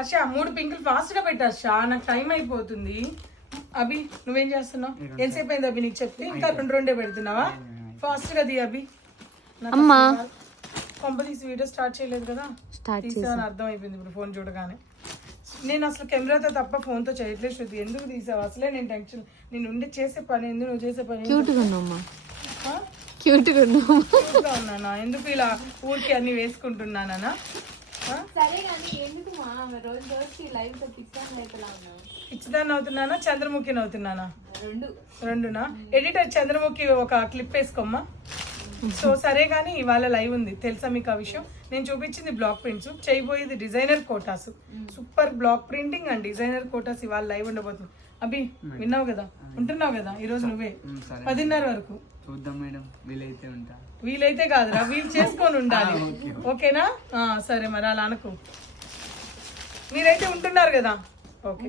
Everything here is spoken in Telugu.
హర్ష 3 పింకులు ఫాస్ట్ గా పెట్టు హర్ష, నాకు టైం అయిపోతుంది. అభి నువ్వేం చేస్తున్నావు? ఎంతసేపు అయింది అభి నీకు చెప్తే? ఇంకా 2 పెడుతున్నావా? ఫాస్ట్ గా ది అభి. అమ్మా కంపెనీస్ వీడియో స్టార్ట్ చేయలేదు కదా, తీసావని అర్థం అయిపోయింది ఇప్పుడు ఫోన్ చూడగానే. నేను అసలు కెమెరాతో తప్ప ఫోన్ తో చేయట్లేదు శృతి. ఎందుకు తీసావు? అసలే నేను టెన్షన్, నేను ఉండి చేసే పని ఎందుకు, నువ్వు చేసే పని క్యూట్గా ఉన్నానా? ఎందుకు ఇలా ఊరికి అన్ని వేసుకుంటున్నానా? పిచ్చిదాన్ని అవుతున్నానా, చంద్రముఖిని అవుతున్నానా? రెండునా? ఎడిటర్ చంద్రముఖి ఒక క్లిప్ వేసుకోమ్మా. సో సరే కానీ ఇవాళ లైవ్ ఉంది తెలుసా మీకు ఆ విషయం? నేను చూపించింది బ్లాక్ ప్రింట్స్, చేయబోయేది designer Kotas. Super block printing and designer Kotas ఇవాళ లైవ్ ఉండబోతుంది. అభి విన్నావు కదా, ఉంటున్నావు కదా ఈరోజు నువ్వే 10:30 వరకు. చూద్దాం మేడం, వీలైతే ఉంటా. వీలైతే కాదురా, వీలు చేసుకొని ఉండాలి. ఓకేనా? సరే మరి అలా అనుకో. మీరైతే ఉంటున్నారు కదా? ఓకే.